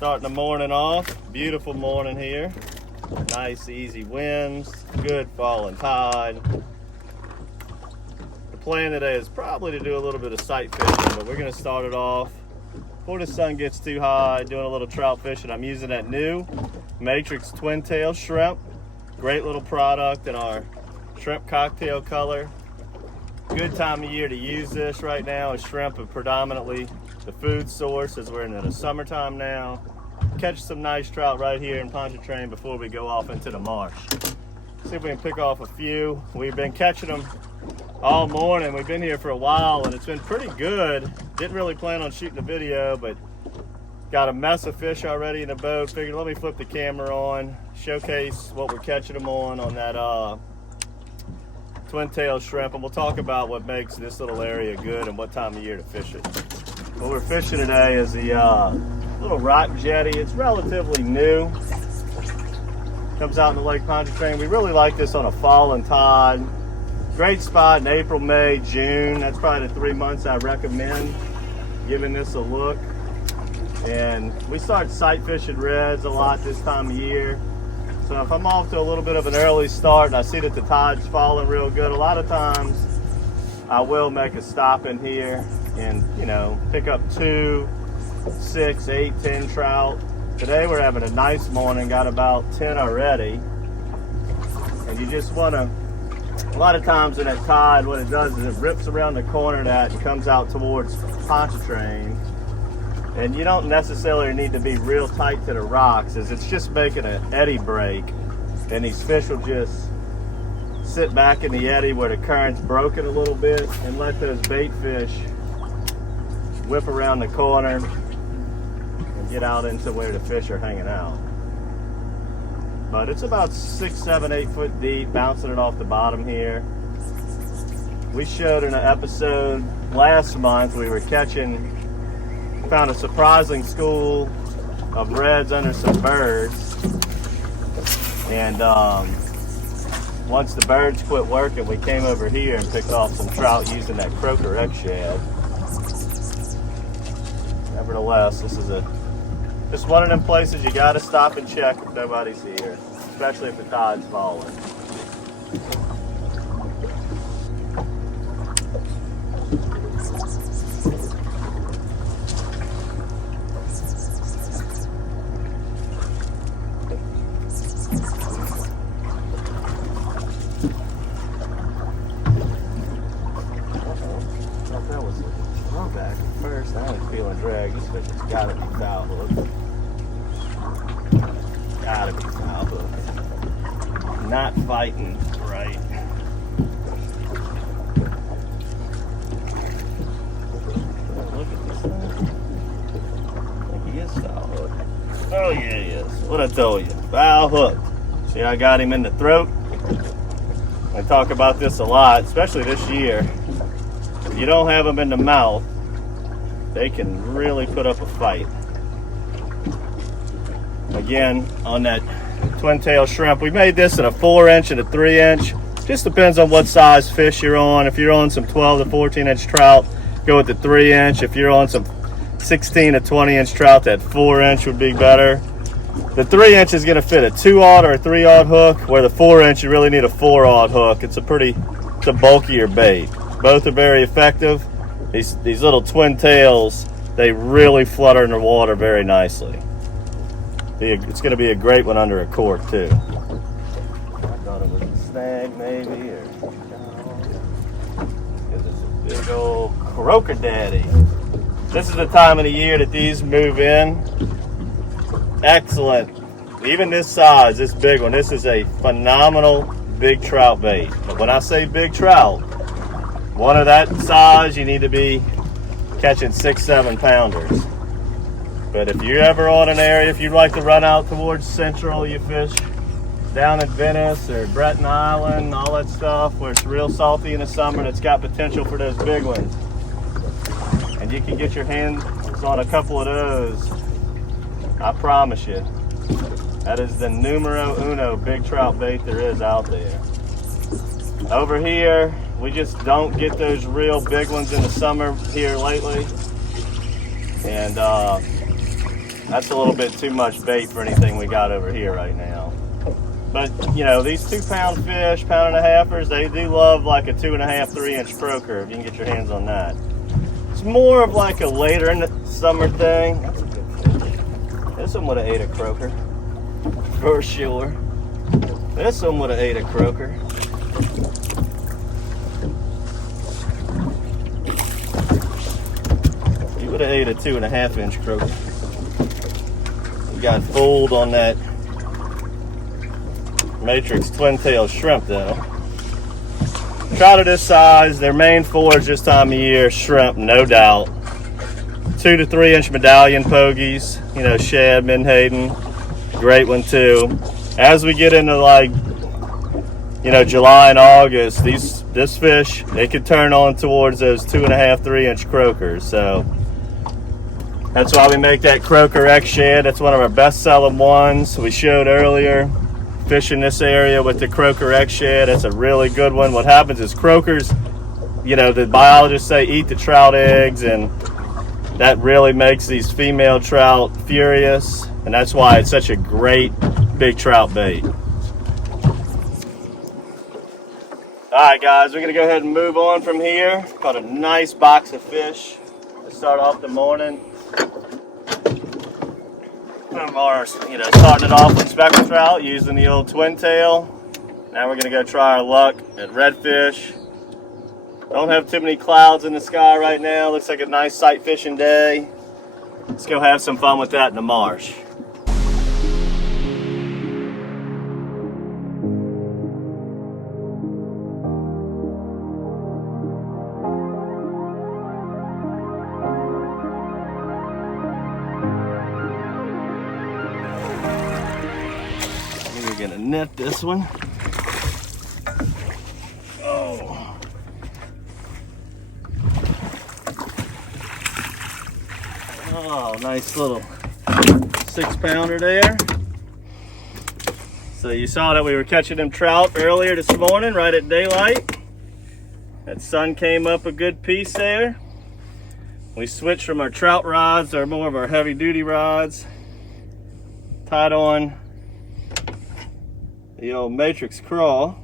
Starting the morning off, beautiful morning here. Nice easy winds, good falling tide. The plan today is probably to do a little bit of sight fishing, but we're gonna start it off before the sun gets too high, doing a little trout fishing. I'm using that new Matrix Twin Tail shrimp. Great little product in our shrimp cocktail color. Good time of year to use this right now, as shrimp are predominantly the food source as we're in the summertime now. Catch some nice trout right here in Pontchartrain before we go off into the marsh. See if we can pick off a few. We've been catching them all morning. We've been here for a while and it's been pretty good. Didn't really plan on shooting a video, but got a mess of fish already in the boat. Figured let me flip the camera on, showcase what we're catching them on that twin tail shrimp, and we'll talk about what makes this little area good and what time of year to fish it. What we're fishing today is the little rock jetty. It's relatively new. Comes out in the Lake Pontchartrain. We really like this on a falling tide. Great spot in April, May, June. That's probably the 3 months I recommend giving this a look. And we start sight fishing reds a lot this time of year. So if I'm off to a little bit of an early start and I see that the tide's falling real good, a lot of times I will make a stop in here and, you know, pick up 2, 6, 8, 10 trout. Today we're having a nice morning, got about 10 already. And you just want to, a lot of times in that tide, what it does is it rips around the corner of that and comes out towards Pontchartrain. And you don't necessarily need to be real tight to the rocks, as it's just making an eddy break. And these fish will just sit back in the eddy where the current's broken a little bit and let those bait fish whip around the corner and get out into where the fish are hanging out. But it's about 6, 7, 8 foot deep, bouncing it off the bottom here. We showed in an episode last month we were catching, found a surprising school of reds under some birds. And once the birds quit working, we came over here and picked off some trout using that croaker egg shad. Nevertheless, this is just one of them places you gotta stop and check if nobody's here, especially if the tide's falling. First, I ain't feeling drag. This fish has gotta be foul hooked. Gotta be foul hooked. Not fighting right. Look at this thing. I think he is foul hooked. Oh yeah, he is. What I told you, foul hooked. See, I got him in the throat. I talk about this a lot, especially this year. If you don't have them in the mouth, they can really put up a fight. Again, on that twin tail shrimp, we made this in a 4-inch and a 3-inch. Just depends on what size fish you're on. If you're on some 12 to 14-inch trout, go with the 3-inch. If you're on some 16 to 20-inch trout, that 4-inch would be better. The 3-inch is gonna fit a 2-aught or a 3-aught hook, where the 4-inch, you really need a 4-aught hook. It's a bulkier bait. Both are very effective. These little twin tails, they really flutter in the water very nicely. It's going to be a great one under a cork too. I thought it was a snag maybe, or this is a big old croaker daddy. This is the time of the year that these move in. Excellent. Even this size, this big one, this is a phenomenal big trout bait. But when I say big trout, one of that size, you need to be catching 6, 7 pounders. But if you're ever on an area, if you like to run out towards Central, you fish down in Venice or Breton Island, all that stuff, where it's real salty in the summer and it's got potential for those big ones. And you can get your hands on a couple of those, I promise you. That is the numero uno big trout bait there is out there. Over here, we just don't get those real big ones in the summer here lately. And That's a little bit too much bait for anything we got over here right now. But you know, these 2-pound fish, 1.5-pounders, they do love like a 2.5, 3-inch croaker if you can get your hands on that. It's more of like a later in the summer thing. That's a good fish. This one would have ate a croaker, for sure. This one would have ate a croaker. You would have ate a 2.5-inch croaker. You got fooled on that Matrix twin-tail shrimp though. Trout of this size, their main forage this time of year, shrimp, no doubt. 2 to 3-inch medallion pogies, you know, shad, menhaden, great one too. As we get into like, you know, July and August, this fish, they could turn on towards those 2.5, 3-inch croakers. So that's why we make that croaker X shad. That's one of our best selling ones we showed earlier. Fish in this area with the croaker X shad, that's a really good one. What happens is croakers, you know, the biologists say eat the trout eggs, and that really makes these female trout furious, and that's why it's such a great big trout bait. All right, guys, we're gonna go ahead and move on from here. Got a nice box of fish to start off the morning. You know, starting it off with speckled trout using the old twin tail. Now we're gonna go try our luck at redfish. Don't have too many clouds in the sky right now. Looks like a nice sight fishing day. Let's go have some fun with that in the marsh. We're gonna net this one. Oh. Oh, nice little 6-pounder there. So you saw that we were catching them trout earlier this morning, right at daylight. That sun came up a good piece there. We switched from our trout rods to more of our heavy duty rods. Tied on the old Matrix crawl.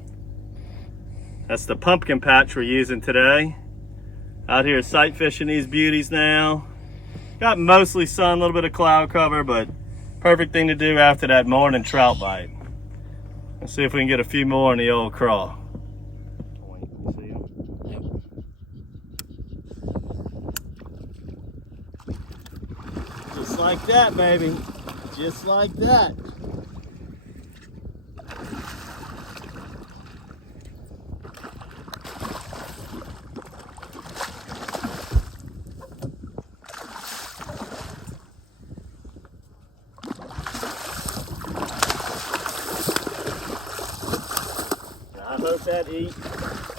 That's the pumpkin patch we're using today. Out here sight fishing these beauties now. Got mostly sun, a little bit of cloud cover, but perfect thing to do after that morning trout bite. Let's see if we can get a few more in the old crawl. Just like that, baby. Just like that. I hope that eat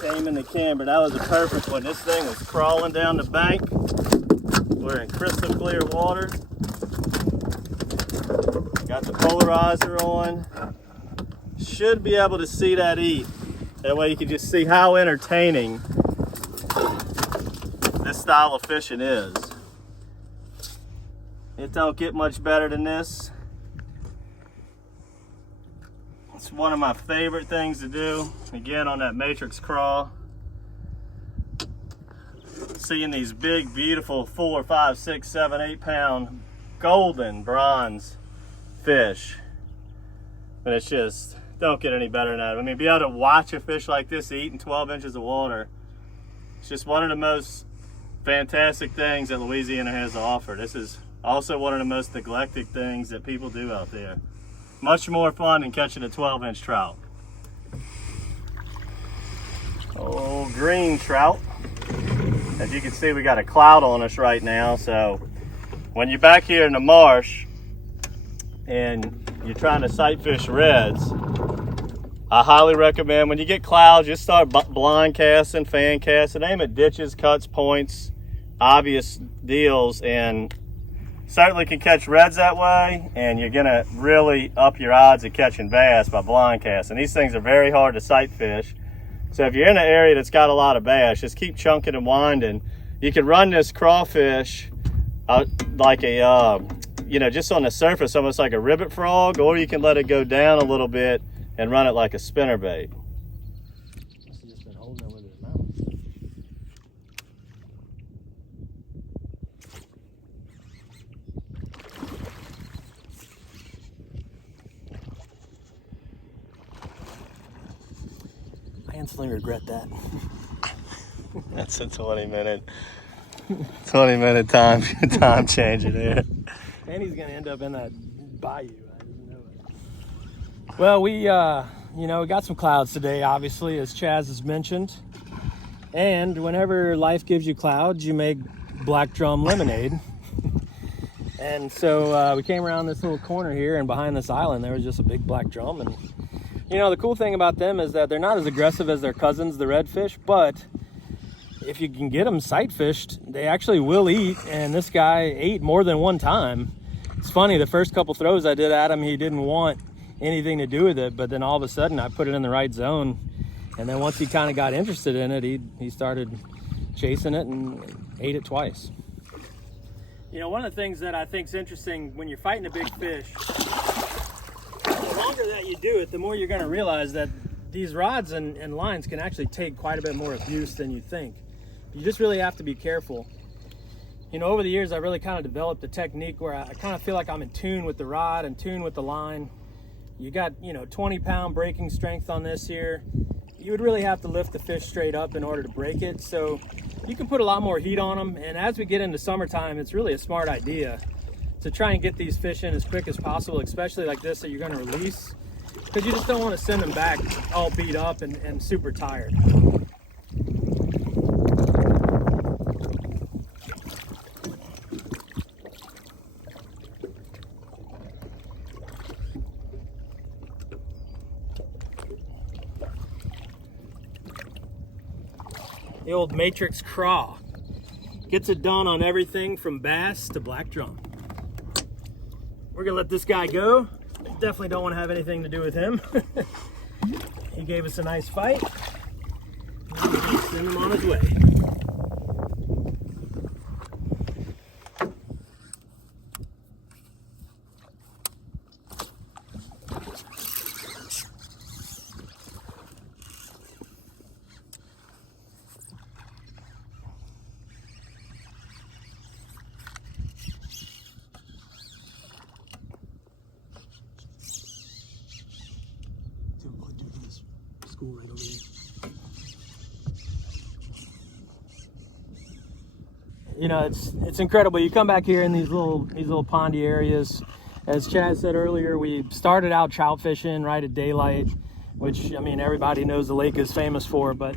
came in the camera. That was a perfect one. This thing was crawling down the bank. We're in crystal clear water. Got the polarizer on. Should be able to see that eat. That way you can just see how entertaining this style of fishing is. It don't get much better than this. It's one of my favorite things to do. Again, on that Matrix crawl. Seeing these big, beautiful 4, 5, 6, 7, 8-pound golden bronze fish. And it's just, don't get any better than that. I mean, be able to watch a fish like this eat in 12 inches of water. It's just one of the most fantastic things that Louisiana has to offer. This is also one of the most neglected things that people do out there. Much more fun than catching a 12-inch trout. Oh, green trout. As you can see, we got a cloud on us right now. So when you're back here in the marsh and you're trying to sight fish reds, I highly recommend when you get clouds, just start blind casting, fan casting, aim at ditches, cuts, points, obvious deals, and certainly can catch reds that way, and you're gonna really up your odds of catching bass by blind casting. These things are very hard to sight fish. So if you're in an area that's got a lot of bass, just keep chunking and winding. You can run this crawfish like a you know, just on the surface, almost like a ribbit frog, or you can let it go down a little bit and run it like a spinnerbait. Must have just been holding it with his mouth. I instantly regret that. That's a 20-minute time changer there. And he's gonna end up in that bayou. I didn't know it. Well, we you know, we got some clouds today, obviously, as Chaz has mentioned. And whenever life gives you clouds, you make black drum lemonade. And so we came around this little corner here, and behind this island there was just a big black drum. And you know, the cool thing about them is that they're not as aggressive as their cousins, the redfish, but if you can get them sight fished, they actually will eat. And this guy ate more than one time. It's funny, the first couple throws I did at him, he didn't want anything to do with it, but then all of a sudden I put it in the right zone. And then once he kind of got interested in it, he started chasing it and ate it twice. You know, one of the things that I think is interesting when you're fighting a big fish, the longer that you do it, the more you're going to realize that these rods and lines can actually take quite a bit more abuse than you think. You just really have to be careful. You know, over the years, I really kind of developed a technique where I kind of feel like I'm in tune with the rod and tune with the line. You got, you know, 20-pound breaking strength on this here. You would really have to lift the fish straight up in order to break it. So you can put a lot more heat on them. And as we get into summertime, it's really a smart idea to try and get these fish in as quick as possible, especially like this that you're going to release, because you just don't want to send them back all beat up and super tired. The old matrix craw gets it done on everything from bass to black drum. We're gonna let this guy go. Definitely don't want to have anything to do with him. He gave us a nice fight. Send him on his way. School right over there. You know, it's incredible. You come back here in these little pondy areas. As Chad said earlier, we started out trout fishing right at daylight, which, I mean, everybody knows the lake is famous for. But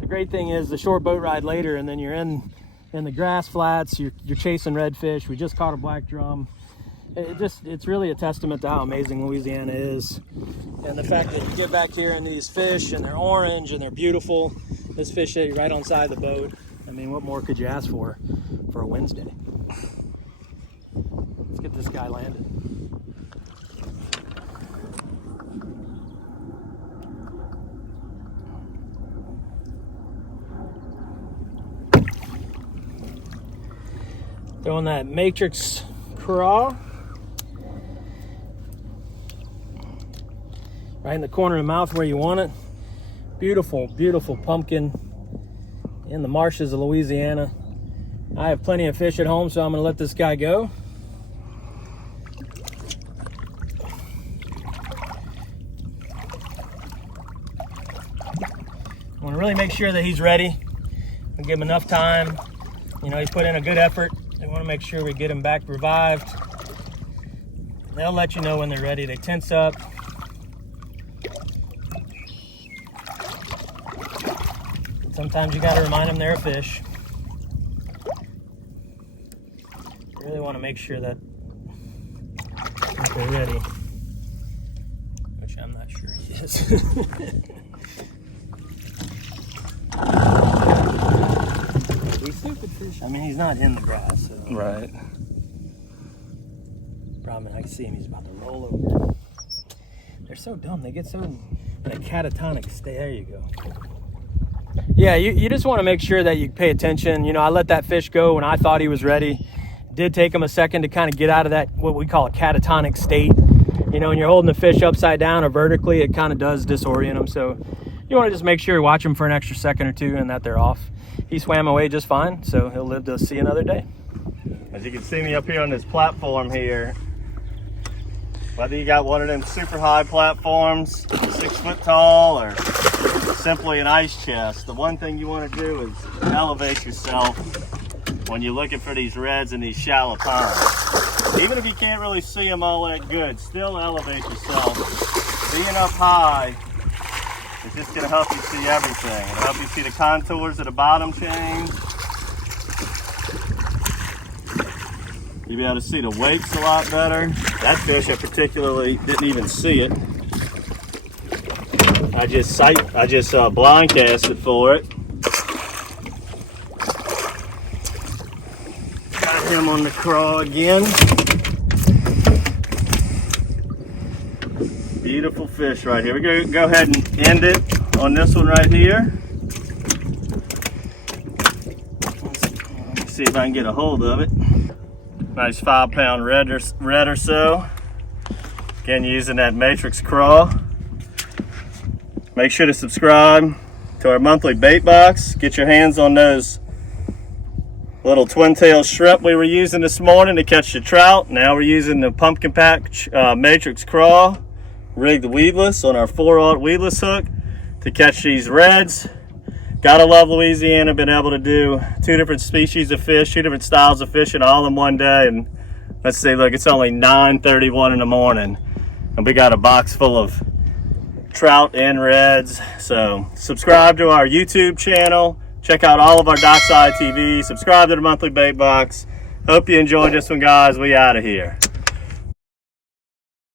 the great thing is the short boat ride later, and then you're in the grass flats. You're chasing redfish. We just caught a black drum. It's really a testament to how amazing Louisiana is, and the fact that you get back here and these fish and they're orange and they're beautiful. This fish ate right on side of the boat. I mean, what more could you ask for a Wednesday? Let's get this guy landed. Throwing that matrix craw right in the corner of the mouth where you want it. Beautiful, beautiful pumpkin in the marshes of Louisiana. I have plenty of fish at home, so I'm going to let this guy go. I want to really make sure that he's ready and give him enough time. You know, he put in a good effort. I want to make sure we get him back revived. They'll let you know when they're ready. They tense up. Sometimes you got to remind them they're a fish. You really want to make sure that they're ready, which I'm not sure he is. He's stupid fish. I mean, he's not in the grass, so. Right. Problem, I can see him. He's about to roll over. They're so dumb. They get so in a catatonic state. There you go. Yeah, you just want to make sure that you pay attention. You know, I let that fish go when I thought he was ready. did take them a second to kind of get out of that, what we call a catatonic state. You know, when you're holding the fish upside down or vertically, it kind of does disorient them. So you want to just make sure you watch them for an extra second or two and that they're off. He swam away just fine, so he'll live to see another day. As you can see me up here on this platform here, whether you got one of them super high platforms, 6 foot tall, or simply an ice chest, the one thing you want to do is elevate yourself when you're looking for these reds in these shallow ponds. Even if you can't really see them all that good, still elevate yourself. Being up high is just going to help you see everything. It'll help you see the contours of the bottom chain. You'll be able to see the weights a lot better. That fish I particularly didn't even see it. I just blind casted for it. Got him on the crawl again. Beautiful fish right here. We're going to go ahead and end it on this one right here. Let's see if I can get a hold of it. Nice 5-pound red or so. Again, using that matrix crawl. Make sure to subscribe to our monthly bait box. Get your hands on those little twin-tail shrimp we were using this morning to catch the trout. Now we're using the pumpkin pack matrix crawl, rigged weedless on our 4/0 weedless hook to catch these reds. Gotta love Louisiana, been able to do 2 different species of fish, 2 different styles of fishing all in one day. And let's see, look, it's only 9:31 in the morning and we got a box full of trout and reds. So subscribe to our YouTube channel, check out all of our DockSide TV, subscribe to the monthly bait box. Hope you enjoyed this one, guys. We out of here.